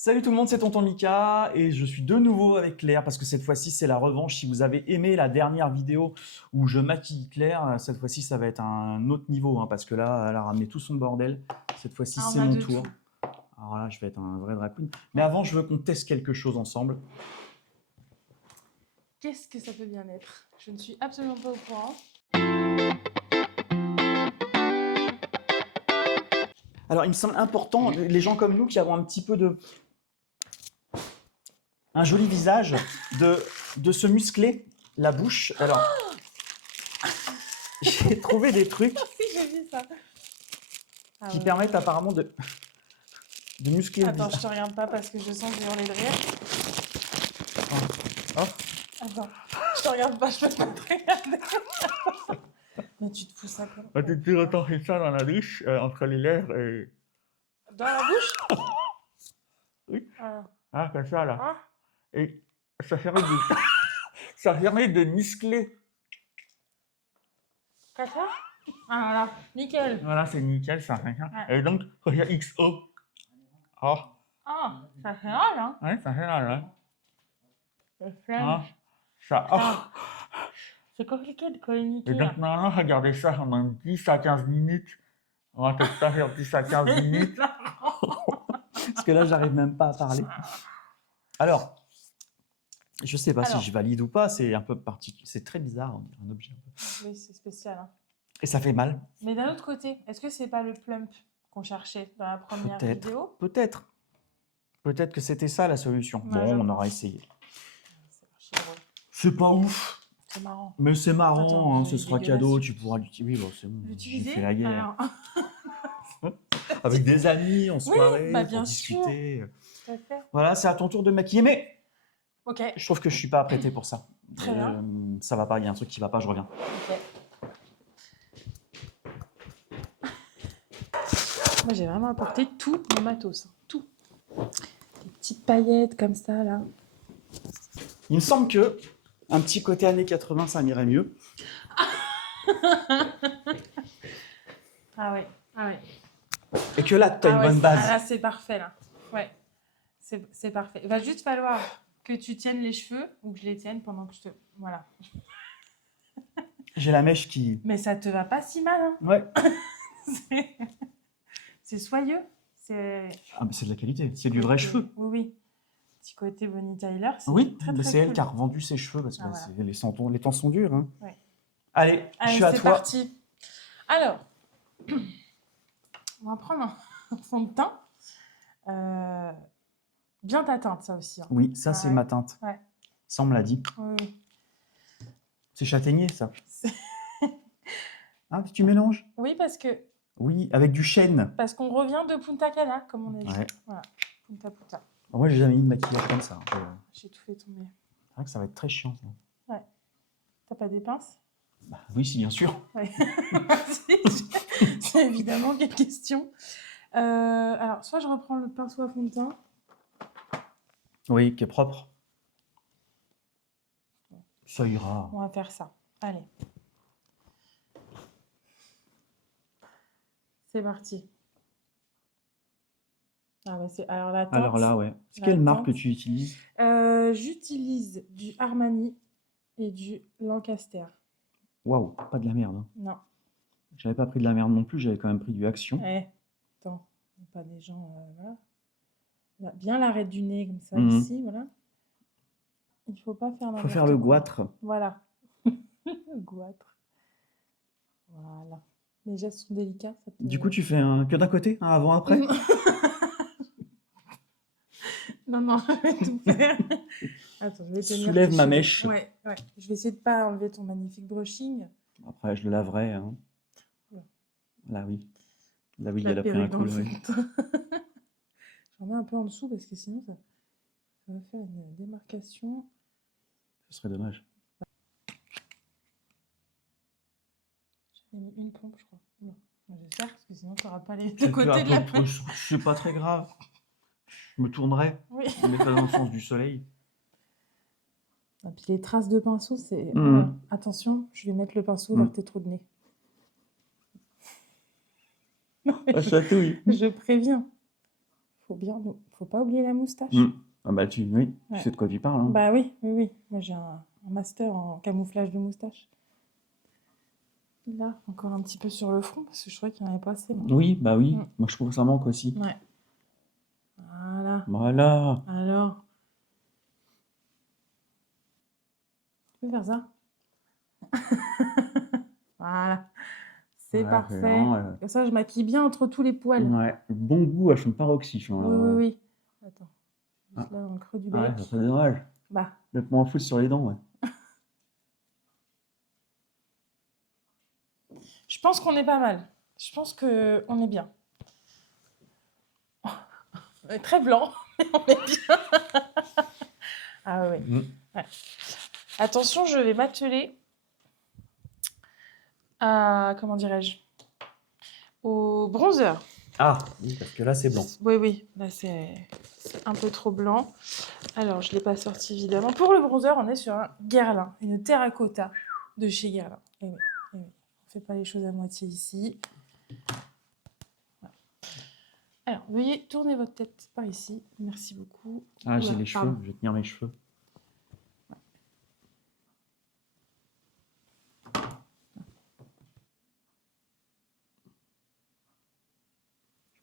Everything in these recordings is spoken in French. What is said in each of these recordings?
Salut tout le monde, c'est Tonton Mika et je suis de nouveau avec Claire parce que cette fois-ci c'est la revanche. Si vous avez aimé la dernière vidéo où je maquille Claire, cette fois-ci ça va être un autre niveau parce que là elle a ramené tout son bordel. Cette fois-ci c'est mon tour. Alors là je vais être un vrai drag queen. Mais avant je veux qu'on teste quelque chose ensemble. Qu'est-ce que ça peut bien être? Je ne suis absolument pas au courant. Alors il me semble important, les gens comme nous qui avons un petit peu un joli visage, de se muscler la bouche. Alors j'ai trouvé des trucs Si, j'ai vu ça. qui permettent apparemment de muscler le Attends, visage. je te regarde pas parce que je sens que je vais hurler de rire. Oh. Attends, je te regarde pas, je peux pas te regarder. Mais tu te fous ça quoi? Tu retentis ça dans la bouche, entre les lèvres et... Dans la bouche? Oui. Ah. Ah, comme ça là. Ah. Et ça permet de, ça permet de muscler. Comme ça? Ah voilà, nickel. Voilà, c'est nickel ça. Ouais. Et donc, regarde XO. Oh. Ah, ça fait mal hein? Ouais, ça fait mal, hein. Ça fait Ah, ça. Oh. C'est compliqué de communiquer. Et donc, maintenant, regardez ça pendant 10 à 15 minutes. On va peut-être pas faire 10 à 15 minutes. Parce que là, j'arrive même pas à parler. Alors, je sais pas si je valide ou pas, c'est un peu particulier. C'est très bizarre, on dirait un objet un peu. Oui, c'est spécial. Hein. Et ça fait mal. Mais d'un autre côté, est-ce que c'est pas le plump qu'on cherchait dans la première vidéo? Peut-être. Peut-être que c'était ça la solution. Ouais, bon, on aura essayé. C'est C'est pas ouf. C'est marrant. Mais c'est marrant, Attends, ce sera cadeau, tu pourras l'utiliser. Oui, bon, c'est bon, j'ai fait la guerre. Avec des amis, en soirée, bah, pour discuter. Tout à fait. Voilà, c'est à ton tour de maquiller, mais ok. Je trouve que je suis pas apprêté pour ça. Très bien. Ça va pas, il y a un truc qui va pas, je reviens. Ok. Moi, j'ai vraiment apporté tout mon matos. Tout. Des petites paillettes comme ça, là. Il me semble que un petit côté années 80, ça m'irait mieux. Ah ouais. Ah ouais. Et que là, tu as une bonne base. Là, c'est parfait, là. Ouais. C'est parfait. Il va juste falloir que tu tiennes les cheveux ou que je les tienne pendant que je te... Voilà. J'ai la mèche qui... Mais ça te va pas si mal, hein. Ouais. C'est soyeux. Ah, mais c'est de la qualité. C'est du vrai cheveu. Oui, oui. Petit côté Bonnie Tyler. Oui, très, mais très c'est cool. elle qui a revendu ses cheveux parce que voilà. les temps sont durs. Hein. Ouais. Allez, je suis à toi. C'est parti. Alors, on va prendre un fond de teint. Bien ta teinte, ça aussi. Hein. Oui, ça, c'est ma teinte. Ouais. Ça, on me l'a dit. Oui. C'est châtaignier, ça. Ah, tu mélanges? Oui, parce que... Oui, avec du chêne. Parce qu'on revient de Punta Cana, comme on a dit. Ouais. Voilà, Punta Punta. Moi, j'ai jamais mis de maquillage comme ça. J'ai tout fait tomber. C'est vrai que ça va être très chiant, ça. Ouais. T'as pas des pinces? Bah, oui, si, bien sûr. Ouais. C'est évidemment quelle question. Alors, soit je reprends le pinceau à fond de teint. Oui, qui est propre. Ça ira. On va faire ça. Allez. C'est parti. Ah ouais, alors la teinte. Alors là, ouais. C'est quelle marque que tu utilises? J'utilise du Armani et du Lancaster. Waouh, pas de la merde. Hein. Non. J'avais pas pris de la merde non plus, j'avais quand même pris du Action. Attends, pas des gens... voilà. Bien l'arrêt du nez comme ça, ici, voilà. Il faut pas faire... Il faut faire le goitre. Voilà. Le goitre. Voilà. Les gestes sont délicats. Ça peut... Du coup, tu fais un que d'un côté, un avant-après? Non, je vais tout faire. Attends, je vais tenir. Soulève ma mèche. Ouais. Je vais essayer de pas enlever ton magnifique brushing. Après, je le laverai. Hein. Ouais. Là, oui. Là, oui, elle a pris un coup. J'en mets un peu en dessous parce que sinon, ça va faire une démarcation. Ce serait dommage. J'avais mis une pompe, je crois. J'espère, parce que sinon, tu n'auras pas les deux côtés de la pompe. C'est pas très grave. Je me tournerai. Oui. Je me mettrai dans le sens du soleil. Et puis les traces de pinceau, c'est... Attention, je vais mettre le pinceau vers tes trous de nez. Ça chatouille. Je préviens. Faut pas oublier la moustache. Ah bah oui, Ouais. tu sais de quoi tu parles. Hein. Bah oui, oui, oui. Moi, j'ai un master en camouflage de moustache. Là, encore un petit peu sur le front, parce que je crois qu'il n'y en avait pas assez. Moi. Oui, bah oui. Mm. Moi, je trouve que ça manque aussi. Ouais. Voilà. Voilà. Alors. Tu peux faire ça? Voilà. C'est Ouais, parfait. vraiment, Comme ça, je maquille bien entre tous les poils. Ouais, bon goût à son paroxysme. Oui, oui, oui. Attends. Juste Ah. là, dans le creux du Ah ouais, bec. ça serait dommage. Bah. D'être moins foutre sur les dents, ouais. Je pense qu'on est pas mal. Je pense qu'on est bien. On est très blanc, mais on est bien. Ah oui. Ouais. Attention, je vais m'atteler à, comment dirais-je, au bronzer. Ah, oui, parce que là, c'est blanc. Oui, oui, là c'est un peu trop blanc. Alors, je ne l'ai pas sorti évidemment. Pour le bronzer, on est sur un Guerlain, une terracotta de chez Guerlain. Et oui, et oui. On ne fait pas les choses à moitié ici. Voilà. Alors, veuillez tourner votre tête par ici. Merci beaucoup. Ah, j'ai Oula, les cheveux, pardon. je vais tenir mes cheveux.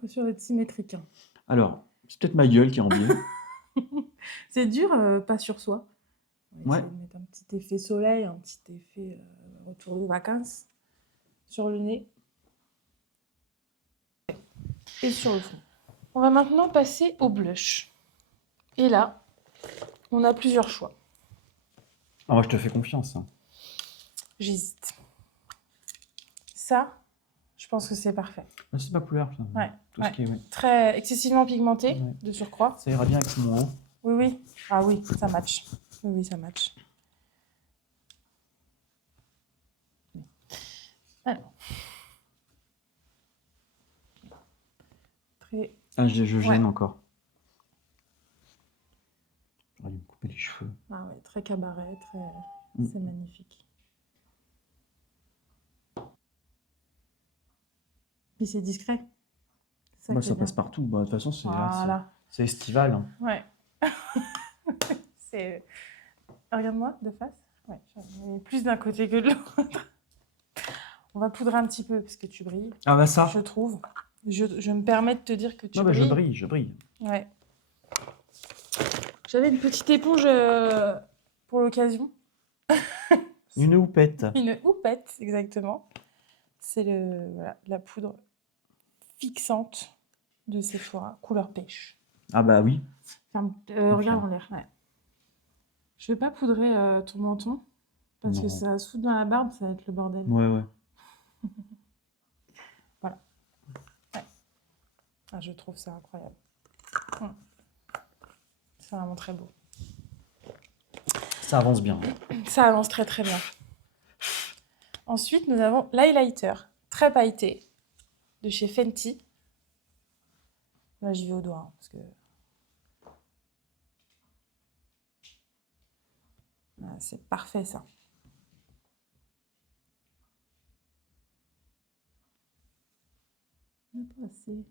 Pas sûr d'être symétrique. Hein. Alors, c'est peut-être ma gueule qui est en biais. C'est dur, pas sur soi. On va Ouais. essayer de mettre un petit effet soleil, un petit effet retour de vacances sur le nez et sur le front. On va maintenant passer au blush. Et là, on a plusieurs choix. Ah, moi, je te fais confiance. Hein. J'hésite. Ça, je pense que c'est parfait. Ah, c'est ma couleur, ça. Ouais, Tout ouais. ce qui est, ouais. Très excessivement pigmenté, Ouais. de surcroît. Ça ira bien avec mon haut. Oui, oui. Ah oui, ça match. Oui, oui, ça match. Alors. Très... Ah, je gêne Ouais. encore. J'aurais dû me couper les cheveux. Ah ouais, très cabaret, très... C'est magnifique. Puis c'est discret. Ça, Bah, ça passe partout. Bah, de toute façon, c'est voilà. c'est estival. Hein. Ouais. C'est... Regarde-moi, de face. Ouais, j'en ai plus d'un côté que de l'autre. On va poudrer un petit peu parce que tu brilles. Ah bah ça. Je trouve. Je me permets de te dire que tu Non, bah, brilles. je brille. Ouais. J'avais une petite éponge pour l'occasion. Une houppette. Une houppette, exactement. C'est voilà, la poudre fixante de Sephora, couleur pêche. Ah bah oui. Enfin, regarde en l'air. Ouais. Je vais pas poudrer ton menton parce que ça va se foutre dans la barbe, ça va être le bordel. Ouais, ouais. Voilà. Ouais. Ah, je trouve ça incroyable. C'est vraiment très beau. Ça avance bien. Ça avance très très bien. Ensuite, nous avons l'highlighter très pailleté de chez Fenty. Là, j'y vais au doigt, hein, parce que... Ah, c'est parfait, ça. Pas assez.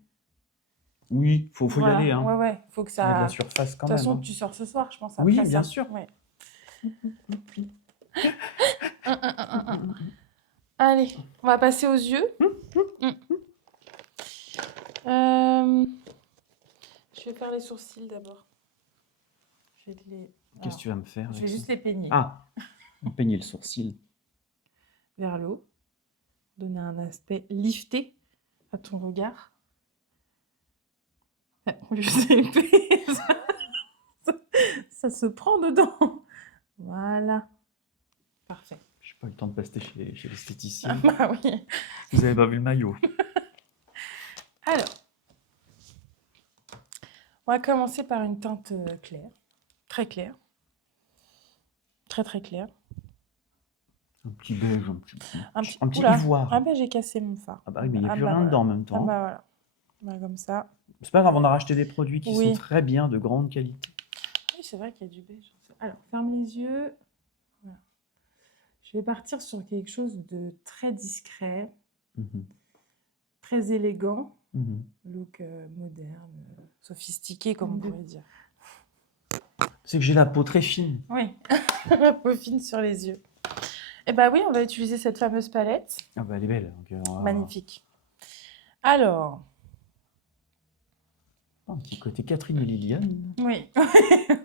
Oui, faut Voilà. y aller. Hein. Ouais, ouais, faut que ça... Il y a de la surface quand De toute même. façon, Hein. tu sors ce soir, je pense. Oui, Après, bien ça. sûr. Ouais. Allez, on va passer aux yeux. Je vais faire les sourcils d'abord. Qu'est-ce que tu vas me faire? Je vais juste les peigner. Ah, peigner le sourcil. Vers le haut. Donner un aspect lifté à ton regard. Je sais, ça se prend dedans. Voilà. Parfait. J'ai pas eu le temps de passer chez l'esthéticien. Ah bah oui. Vous avez pas vu le maillot. Alors, on va commencer par une teinte claire. Très claire. Très très claire. Un petit beige, un petit Oula. ivoire. Ah bah j'ai cassé mon fard. Ah bah oui, mais il n'y a plus rien dedans en même temps. Ah bah voilà. Bah, comme ça. C'est pas grave, on a racheté des produits qui sont très bien, de grande qualité. Oui, c'est vrai qu'il y a du beige. Alors, ferme les yeux. Voilà. Je vais partir sur quelque chose de très discret, très élégant. Mhm. Look moderne, sophistiqué, comme on pourrait dire. C'est que j'ai la peau très fine. Oui, la peau fine sur les yeux. Eh ben oui, on va utiliser cette fameuse palette. Ah bah elle est belle. Donc, Magnifique. Alors, un petit côté Catherine et Liliane. oui,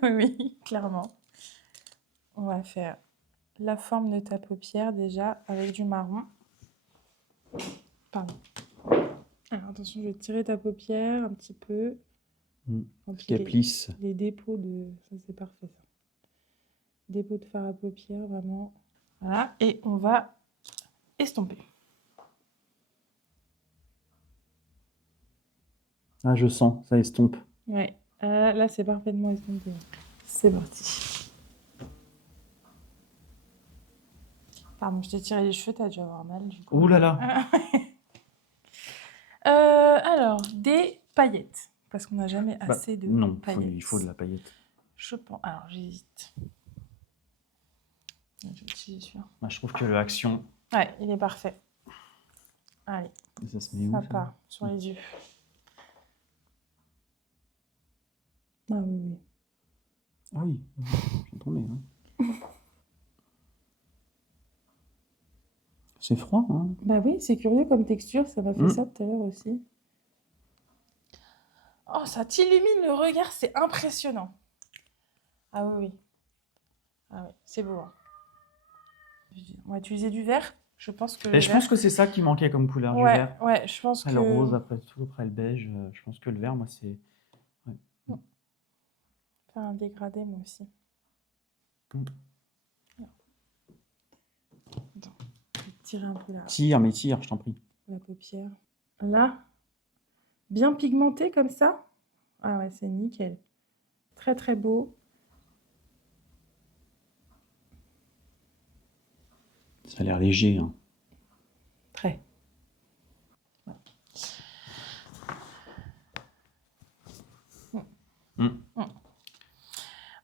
oui, clairement. On va faire la forme de ta paupière déjà avec du marron. Pardon. Alors attention, je vais tirer ta paupière un petit peu. Qu'elle plisse. Les dépôts de... Ça, c'est parfait, ça. Dépôts de fard à paupières, vraiment. Voilà, et on va estomper. Ah, je sens, ça estompe. Ouais, là, c'est parfaitement estompé. C'est parti. Pardon, je t'ai tiré les cheveux, t'as dû avoir mal, du coup. Ouh là là. Alors, des paillettes. Parce qu'on n'a jamais assez de Non, paillettes. il faut de la paillette. Je pense. Alors, j'hésite. Je vais utiliser celui-là. Ah, je trouve que l'action. Ouais, il est parfait. Allez, Ça se met où, ça ça part sur les yeux. Ah oui, oui. Ah oui, j'entendais. Hein. C'est froid, hein. Bah oui, c'est curieux comme texture, ça m'a fait ça tout à l'heure aussi. Oh, ça t'illumine le regard, c'est impressionnant. Ah oui, oui. Ah oui, c'est beau. Hein. On va utiliser du vert. Je pense que. Je pense que c'est ça qui manquait comme couleur, du Ouais, vert. ouais, je pense après que. le rose, après tout, après le beige. Je pense que le vert, moi, c'est. Ouais. Faire un dégradé, moi aussi. Attends, je vais tirer un peu là. Tire, mais tire, je t'en prie. La paupière. Là, bien pigmenté comme ça. Ah ouais, c'est nickel. Très très beau. Ça a l'air léger. Hein. Très.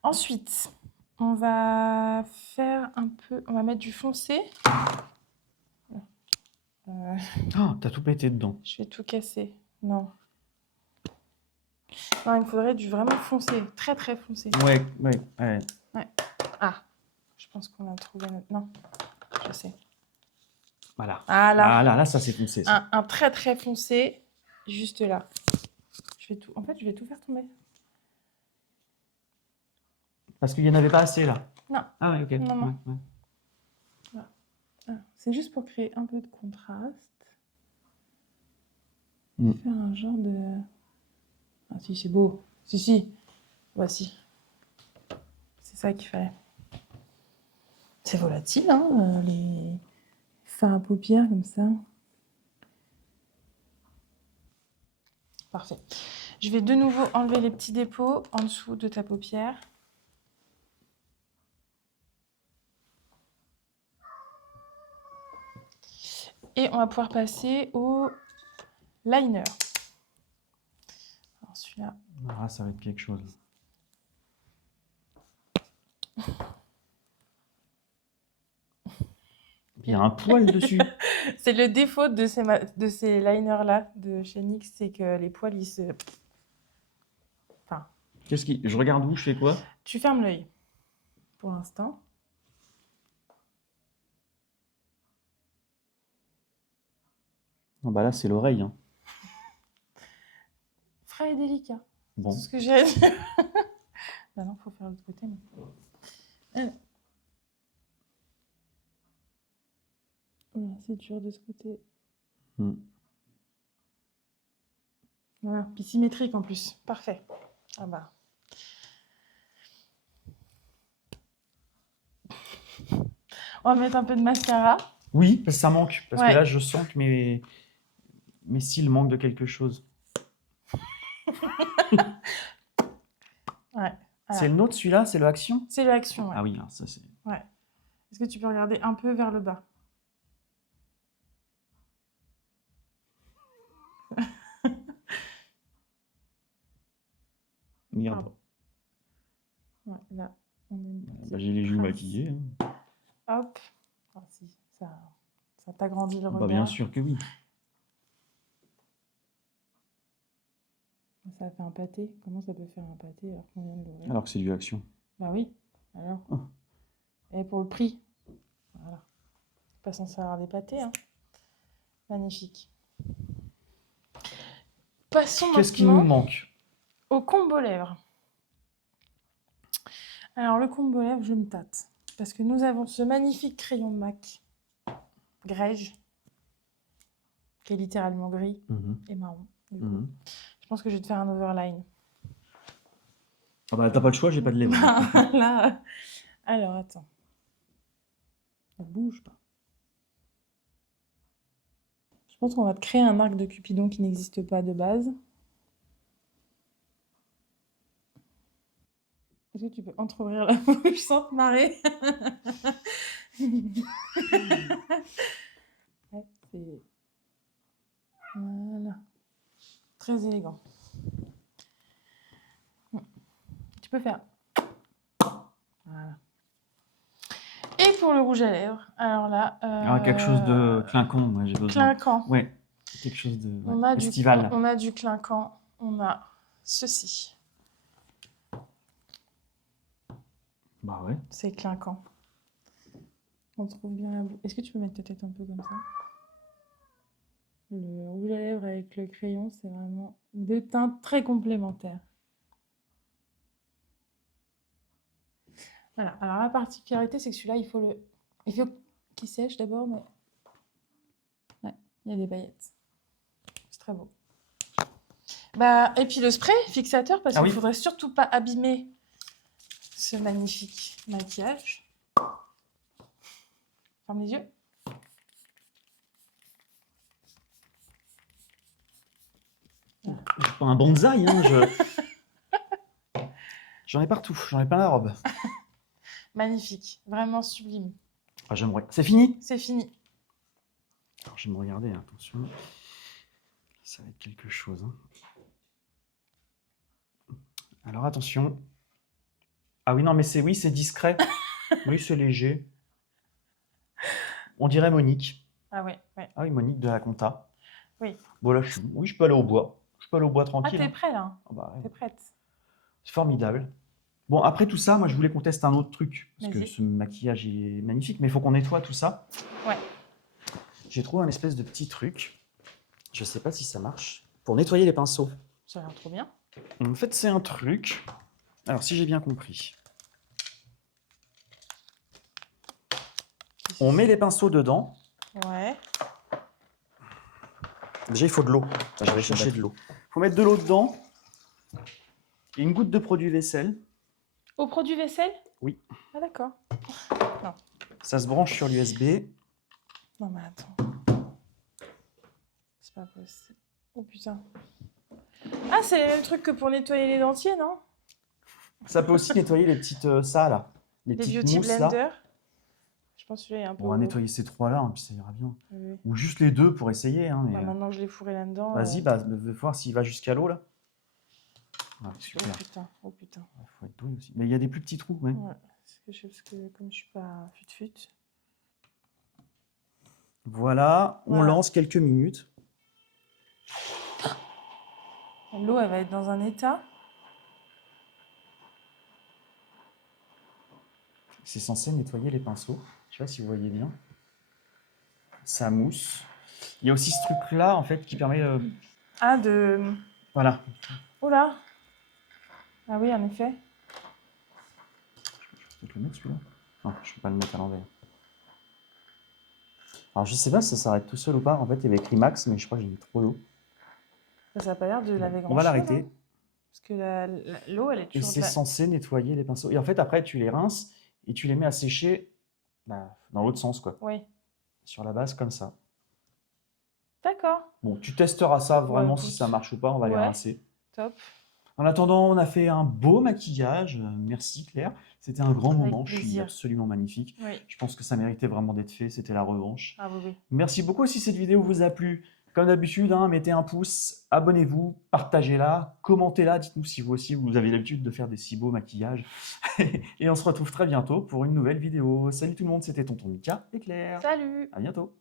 Ensuite, on va faire un peu... On va mettre du foncé. Ah, t'as tout pété dedans. Je vais tout casser. Non. Non, il me faudrait du vraiment foncé. Très très foncé. Ouais. Ah, je pense qu'on a trouvé notre... Non, je sais. Voilà. Ah là. Ah là, ça c'est foncé. Ça. Un très très foncé, juste là. Je vais tout... En fait, je vais tout faire tomber. Parce qu'il n'y en avait pas assez là. Non. Ah ouais, ok. Non, non. Ouais. Voilà. Ah, c'est juste pour créer un peu de contraste. Faire un genre de... Ah si, c'est beau. Si. Voici. C'est ça qu'il fallait. C'est volatile, hein, les fards à paupières comme ça. Parfait. Je vais de nouveau enlever les petits dépôts en dessous de ta paupière. Et on va pouvoir passer au liner. Alors celui-là. Ah, ça va être quelque chose. Il y a un poil dessus. C'est le défaut de ces liners-là de chez NYX, c'est que les poils, ils se... Enfin... Je regarde où, je fais quoi? Tu fermes l'œil, pour l'instant. Non, bah là, c'est l'oreille. Hein. Frais et délicat. Bon. C'est ce que j'ai à dire. Bah non, faut faire l'autre côté. Mais... Voilà, c'est dur de ce côté. Voilà, puis symétrique en plus. Parfait. Ah bah. On va mettre un peu de mascara. Oui, parce que ça manque. Parce Ouais. que là, je sens que mes cils manquent de quelque chose. Ouais. Voilà. C'est le nôtre, celui-là? C'est le Action? C'est l'action, ouais. Ah oui, alors ça c'est... Ouais. Est-ce que tu peux regarder un peu vers le bas? Merde. Ouais, là, on a une petite Bah, j'ai les joues trace. maquillées. Hein. Hop. Ah, si, ça t'agrandit le regard. Bah, bien sûr que oui. Ça a fait un pâté. Comment ça peut faire un pâté alors qu'on vient de l'ouvrir? Alors que c'est du Action. Bah oui, alors. Oh. Et pour le prix. Voilà. Pas censé avoir des pâtés, hein. Magnifique. Passons Qu'est-ce qui nous maintenant manque? au combo lèvres. Alors, le combo lèvres, je me tâte. Parce que nous avons ce magnifique crayon de MAC, Grège, qui est littéralement gris et marron. Du coup. Je pense que je vais te faire un overline. Ah bah, t'as pas le choix, j'ai pas de lèvres. Là. Alors, attends. Ne bouge pas. Je pense qu'on va te créer un arc de Cupidon qui n'existe pas de base. Est-ce que tu peux entrouvrir la bouche sans te marrer? Ouais, c'est... Voilà. Très élégant. Tu peux faire... Voilà. Et pour le rouge à lèvres, alors là... Ah, quelque chose de clinquant, moi j'ai besoin. Clinquant. Ouais, quelque chose de On a estival. on a du clinquant. On a ceci. Bah ouais. C'est clinquant. On trouve bien la bouche. Est-ce que tu peux mettre ta tête un peu comme ça? Le rouge à lèvres avec le crayon, c'est vraiment deux teintes très complémentaires. Voilà. Alors la particularité, c'est que celui-là, il faut qu'il sèche d'abord, mais ouais, il y a des paillettes. C'est très beau. Bah, et puis le spray fixateur, parce qu'il ne faudrait surtout pas abîmer ce magnifique maquillage. Ferme les yeux. Je suis pas un bonsaï, hein, j'en ai partout, j'en ai plein la robe. Magnifique, vraiment sublime. Ah, j'aimerais. C'est fini? C'est fini. Alors, je vais me regarder, attention. Ça va être quelque chose. Hein. Alors, attention. Ah oui, non, mais c'est discret. Oui, c'est léger. On dirait Monique. Ah ouais, ouais. Ah oui, Monique de la Compta. Oui. Bon, là, oui, je peux aller au bois. Je peux aller au bois tranquille. Ah, t'es prêt, là? Ah, bah, ouais. T'es prête? C'est formidable. Bon, après tout ça, moi, je voulais qu'on teste un autre truc. Parce que Vas-y. ce maquillage est magnifique, mais il faut qu'on nettoie tout ça. Ouais. J'ai trouvé un espèce de petit truc. Je sais pas si ça marche. Pour nettoyer les pinceaux. Ça a l'air trop bien. En fait, c'est un truc. Alors, si j'ai bien compris. On met les pinceaux dedans. Ouais. Déjà, il faut de l'eau. Enfin, j'avais cherché de l'eau. Il faut mettre de l'eau dedans. Et une goutte de produit vaisselle. Au produit vaisselle? Oui. Ah, d'accord. Non. Ça se branche sur l'USB. Non, mais attends. C'est pas possible. Oh putain. Ah, c'est le même truc que pour nettoyer les dentiers, non? Ça peut aussi nettoyer les petites ça là. Les Les petites beauty mousses blender. là. Je pense que celui-là est un peu. On va gros. nettoyer ces trois-là, hein, puis ça ira bien. Oui. Ou juste les deux pour essayer. Hein, mais, Bah, maintenant que je l'ai fourré là-dedans. vas-y, bah, voir s'il va jusqu'à l'eau là. Ouais, super. Oh putain, oh putain. Il faut être doué aussi. Mais il y a des plus petits trous même. Ouais, parce que comme je suis pas fut-fut. Voilà, on Voilà. lance quelques minutes. L'eau, elle va être dans un état. C'est censé nettoyer les pinceaux. Je sais pas si vous voyez bien. Ça mousse. Il y a aussi ce truc-là, en fait, qui permet... Ah, de... Voilà. Oh là. Ah oui, en effet. Je peux peut-être le mettre, celui-là. Non, je ne peux pas le mettre à l'envers. Alors, je sais pas si ça s'arrête tout seul ou pas. En fait, il y avait écrit max, mais je crois que j'ai mis trop d'eau. Ça n'a pas l'air de laver grand-chose. On va l'arrêter. Hein, parce que l'eau, elle est Et toujours... c'est censé nettoyer les pinceaux. Et en fait, après, tu les rinces et tu les mets à sécher dans l'autre sens, quoi. Oui. Sur la base, comme ça. D'accord. Bon, tu testeras ça vraiment Ouais, si ça marche ou pas. On va les rincer. Top. En attendant, on a fait un beau maquillage. Merci Claire. C'était un grand Avec moment. Je suis plaisir. absolument magnifique. Oui. Je pense que ça méritait vraiment d'être fait. C'était la revanche. Ah oui, oui. Merci beaucoup si cette vidéo vous a plu. Comme d'habitude, hein, mettez un pouce, abonnez-vous, partagez-la, commentez-la. Dites-nous si vous aussi vous avez l'habitude de faire des si beaux maquillages. Et on se retrouve très bientôt pour une nouvelle vidéo. Salut tout le monde, c'était Tonton Mika et Claire. Salut. À bientôt.